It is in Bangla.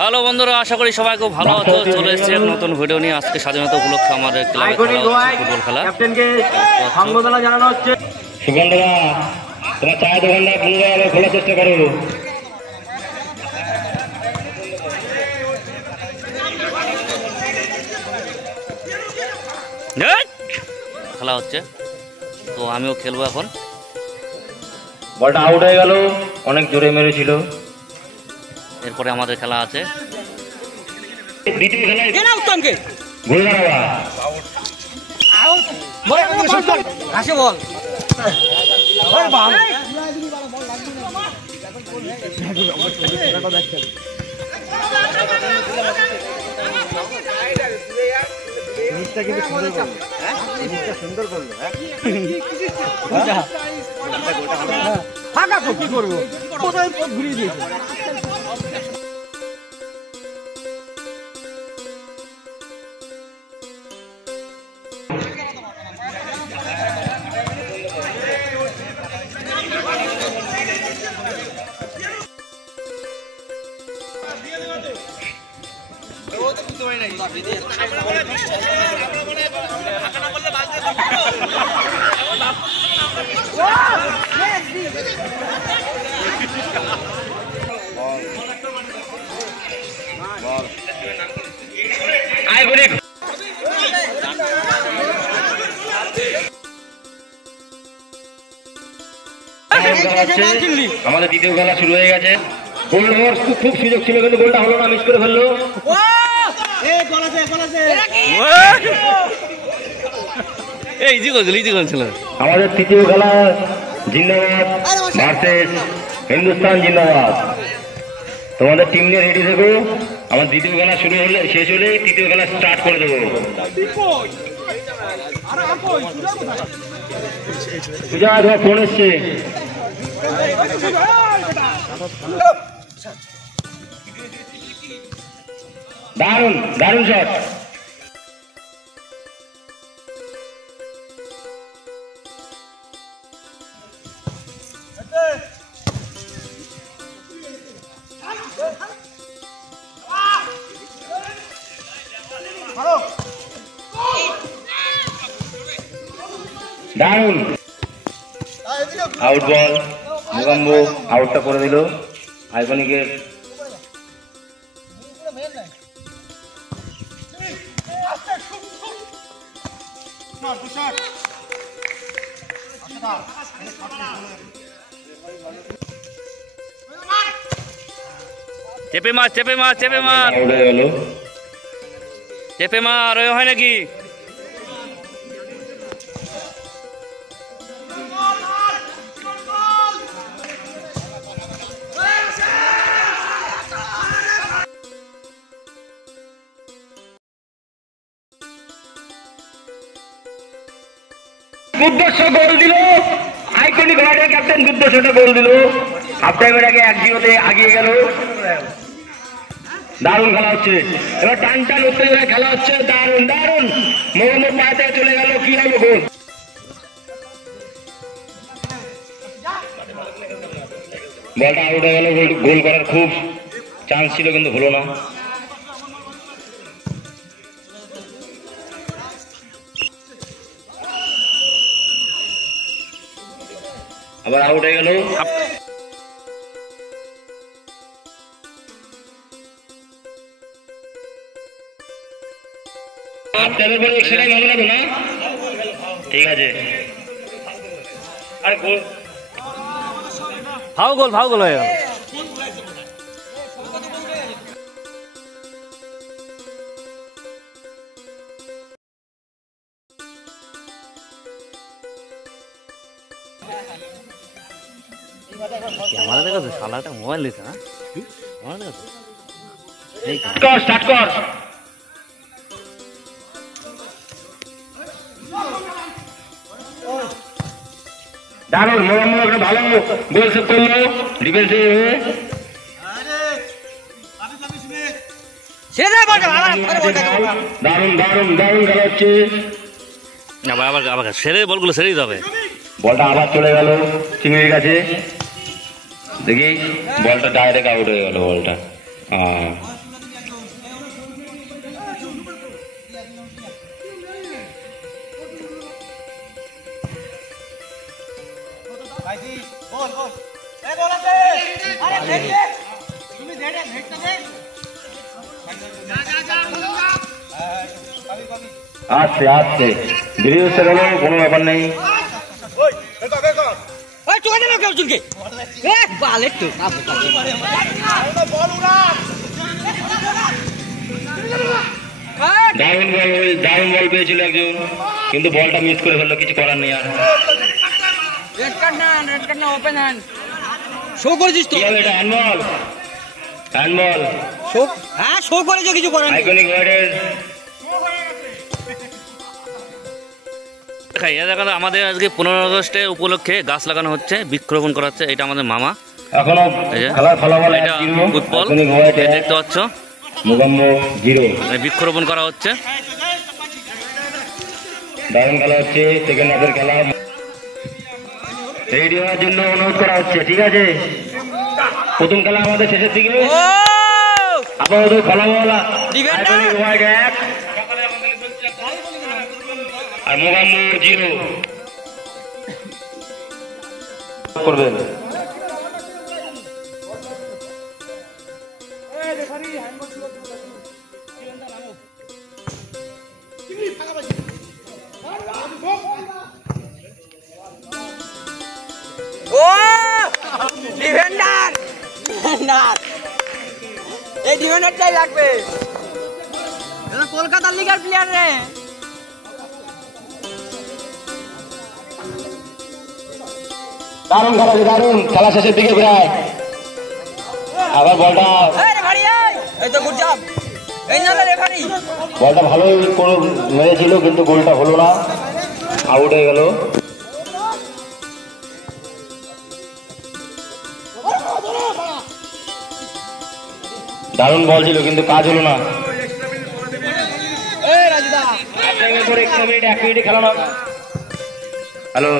হ্যালো বন্ধুরা, আশা করি সবাই খুব ভালো আছো। চলে এসেছি এক নতুন ভিডিও নিয়ে। আজকে স্বাধীনতা উপলক্ষে আমাদের ক্লাবে ফুটবল খেলা। ক্যাপ্টেনকে সংবর্ধনা জানানো হচ্ছে। সুগন্ধরা, তোমার চায়ের দোকানটা পুনরায় খোলার চেষ্টা করো। খেলা হচ্ছে, তো আমিও খেলবো এখন। বলটা আউট হয়ে গেল, অনেক জোরে মেরেছিল। এরপরে আমাদের খেলা আছে। দ্বিতীয় খেলায় গোল সুন্দর করলো। ফাঁকা তো কি করবো, কোথায় পথ ঘুরিয়ে দিয়েছে। আমাদের দ্বিতীয় খেলা শুরু হয়ে গেছে। গোল হওয়ার খুব সুযোগ ছিল, কিন্তু গোলটা হলো না, মিস করে ফেললো। আমাদের তৃতীয় খেলা জিন্দাবাদ ভার্সেস হিন্দুস্তান জিন্দাবাদ। তোমাদের টিম নিয়ে রেডি থেকো। আমার দ্বিতীয় খেলা শুরু হলে, শেষ হলে তৃতীয় খেলা স্টার্ট করে দেবো। পূজা, তোমার ফোন এসছে। দারুণ দারুণ শট। দারুণ আউট বল। মুগাম্ব আউটটা করে দিল আইকনিকের। চেপে মার, চেপে মার, চেপে মার, আউট হয়ে গেল। চেপে মার, ওই হয় নাকি? গুদ্দেশ্য গোল দিল আইকনিক রাইডার ক্যাপ্টেন। গুদ্দেশ্যটা গোল দিল। হাফ টাইমের আগে 1-0 আগিয়ে গেল। দারুণ খেলা হচ্ছে, এবার টান টান উত্তেজনায় খেলা হচ্ছে। দারুণ দারুণ মোহাম্মদ পায়ে চলে গেল, কি হবে গোল। বলটা আউট হয়ে গেল। গোল করার খুব চান্স ছিল, কিন্তু হলো না। আবার আউট হয়ে গেল। ঠিক আছে, আর গোল ভাও গোল, ভাও গোল হয়ে গেল। আমাদের কাছে শালাটা মোবাইল দিছে না, আমাদের কাছে স্টার্ট কর। দারুণ মোহাম্মদ একটা ভালো গোল সেভ করলো ডিফেন্সে। দারুণ দারুণ দারুণ খেলা হচ্ছে। আবার আবার আবার সেরে বলগুলো সেরে দিতে হবে। বলটা আবার চলে গেল চিংড়ির কাছে। দেখি বলটা ডাইরেক্ট আউট হয়ে গেল বলটা। আসছে আসছে বেরিয়ে হচ্ছে গেল, কোনো ব্যাপার নেই। দারুণ বল পেয়েছিল একজন, কিন্তু বলটা মিস করে ফেললো, কিছু করার নেই আর। শো করেছিস তো? কি হবে এটা? Handball, handball. হ্যাঁ শো করেছো, কিছু করার নেই। আইকনিক ওয়ার্ডের দেখো আমাদের আজকে 15 আগস্টে উপলক্ষে গাছ লাগানো হচ্ছে, বৃক্ষরোপণ করা হচ্ছে। এটা আমাদের মামা, এখনো এই যে খেলার ফলাফল এটা উৎপল, এই দেখতে পাচ্ছ, মুগাম্ব 0। বৃক্ষরোপণ করা হচ্ছে। দারুণ খেলা হচ্ছে, সেকেন্ড হাফের খেলা। রেডি হওয়ার জন্য অনুরোধ করা হচ্ছে, ঠিক আছে? প্রথম খেলা আমাদের শেষের দিকে, আপাতত ফলাফল আইকনিক ওয়ার্ড 1 আর মুগাম্ব 0 করবেন। ও ডিফেন্ডার না, এই ডিফেন্ডারটাই লাগবে, এটা কলকাতার লিগার প্লেয়ার রে। দারুণ খেলা, দারুণ খেলা শেষের দিকে প্রায়। আবার বলটা এই তো গুড জব, এই না রেফারি। বলটা ভালোই মেরেছিল, কিন্তু গোলটা হলো না, আউট হয়ে গেল। দারুণ বল ছিল, কিন্তু কাজ হলো না। এই রাজুদা, 1 মিনিট খেলা না। হ্যালো।